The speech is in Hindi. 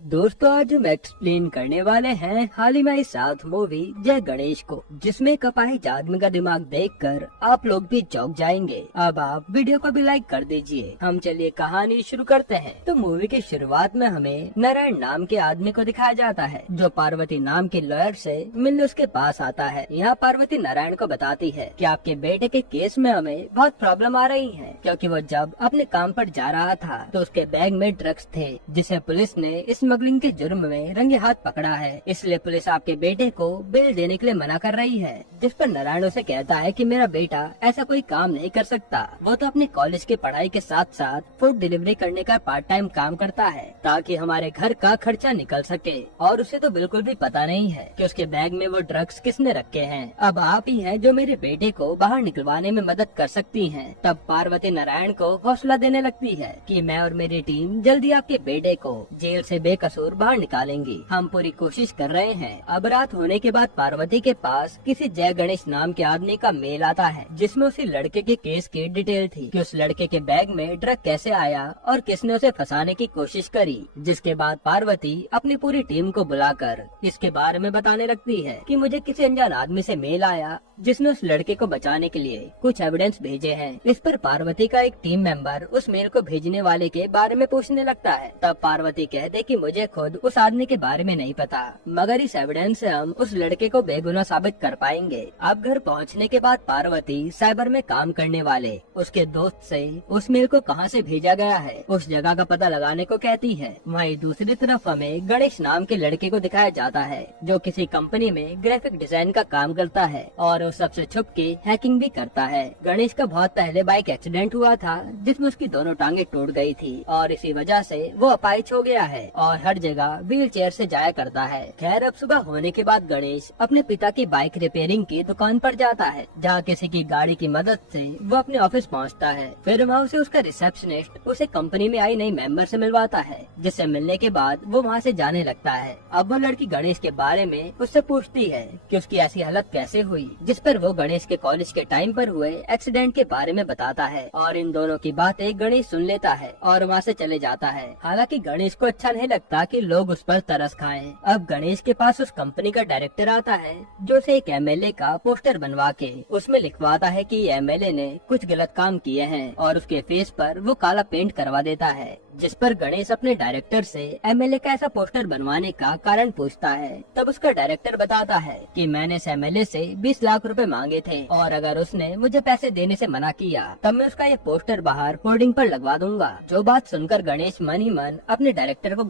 दोस्तों, आज हम एक्सप्लेन करने वाले हैं हाल ही में आई साउथ मूवी जय गणेश को, जिसमें एक अपाहिज आदमी का दिमाग देखकर आप लोग भी चौंक जाएंगे। अब आप वीडियो को भी लाइक कर दीजिए। हम चलिए कहानी शुरू करते हैं। तो मूवी की शुरुआत में हमें नारायण नाम के आदमी को दिखाया जाता है, जो पार्वती नाम के लॉयर से मिलने उसके पास आता है। यहाँ पार्वती नारायण को बताती है कि आपके बेटे के केस में हमें बहुत प्रॉब्लम आ रही है, क्योंकि वो जब अपने काम पर जा रहा था तो उसके बैग में ड्रग्स थे, जिसे पुलिस ने स्मगलिंग के जुर्म में रंगे हाथ पकड़ा है। इसलिए पुलिस आपके बेटे को बेल देने के लिए मना कर रही है। जिस पर नारायण उसे कहता है कि मेरा बेटा ऐसा कोई काम नहीं कर सकता। वो तो अपने कॉलेज की पढ़ाई के साथ साथ फूड डिलीवरी करने का पार्ट टाइम काम करता है, ताकि हमारे घर का खर्चा निकल सके। और उसे तो बिल्कुल भी पता नहीं है कि उसके बैग में वो ड्रग्स किसने रखे हैं। अब आप ही हैं जो मेरे बेटे को बाहर निकलवाने में मदद कर सकती हैं। तब पार्वती नारायण को हौसला देने लगती है कि मैं और मेरी टीम जल्दी आपके बेटे को जेल से बेकसूर बाहर निकालेंगी। हम पूरी कोशिश कर रहे हैं। अब रात होने के बाद पार्वती के पास किसी जय गणेश नाम के आदमी का मेल आता है, जिसमें उसी लड़के के केस की डिटेल थी कि उस लड़के के बैग में ड्रग कैसे आया और किसने उसे फंसाने की कोशिश करी। जिसके बाद पार्वती अपनी पूरी टीम को बुलाकर इसके बारे में बताने लगती है कि मुझे किसी अनजान आदमी से मेल आया, जिसने उस लड़के को बचाने के लिए कुछ एविडेंस भेजे हैं। इस पर पार्वती का एक टीम मेंबर उस मेल को भेजने वाले के बारे में पूछने लगता है। तब पार्वती कहते कि मुझे खुद उस आदमी के बारे में नहीं पता, मगर इस एविडेंस से हम उस लड़के को बेगुनाह साबित कर पाएंगे। अब घर पहुंचने के बाद पार्वती साइबर में काम करने वाले उसके दोस्त से उस मेल को कहां से भेजा गया है उस जगह का पता लगाने को कहती है। वहीं दूसरी तरफ हमें गणेश नाम के लड़के को दिखाया जाता है, जो किसी कंपनी में ग्राफिक डिजाइन का काम करता है और वो सबसे छुप के हैकिंग भी करता है। गणेश का बहुत पहले बाइक एक्सीडेंट हुआ था, जिसमें उसकी दोनों टांगे टूट गई थी और इसी वजह से वो अपाहिज हो गया है और हर जगह व्हील चेयर से जाया करता है। खैर, अब सुबह होने के बाद गणेश अपने पिता की बाइक रिपेयरिंग की दुकान पर जाता है, जहाँ किसी की गाड़ी की मदद से वो अपने ऑफिस पहुँचता है। फिर वहाँ उसे उसका रिसेप्शनिस्ट उसे कंपनी में आई नई मेंबर से मिलवाता है, जिससे मिलने के बाद वो वहाँ से जाने लगता है। अब वो लड़की गणेश के बारे में उससे पूछती है कि उसकी ऐसी हालत कैसे हुई, जिस पर वो गणेश के कॉलेज के टाइम पर हुए एक्सीडेंट के बारे में बताता है। और इन दोनों की बातें गणेश सुन लेता है और वहाँ से चले जाता है। हालांकि गणेश को अच्छा नहीं लगता कि लोग उस पर तरस खाएं। अब गणेश के पास उस कंपनी का डायरेक्टर आता है, जो उसे एक एमएलए का पोस्टर बनवा के उसमें लिखवाता है कि एमएलए ने कुछ गलत काम किए हैं और उसके फेस पर वो काला पेंट करवा देता है। जिस पर गणेश अपने डायरेक्टर से एमएलए का ऐसा पोस्टर बनवाने का कारण पूछता है। तब उसका डायरेक्टर बताता है कि मैंने इस एमएलए से 20 लाख रुपए मांगे थे और अगर उसने मुझे पैसे देने से मना किया तब मैं उसका ये पोस्टर बाहर होर्डिंग पर लगवा दूंगा। जो बात सुनकर गणेश मन ही मन अपने डायरेक्टर को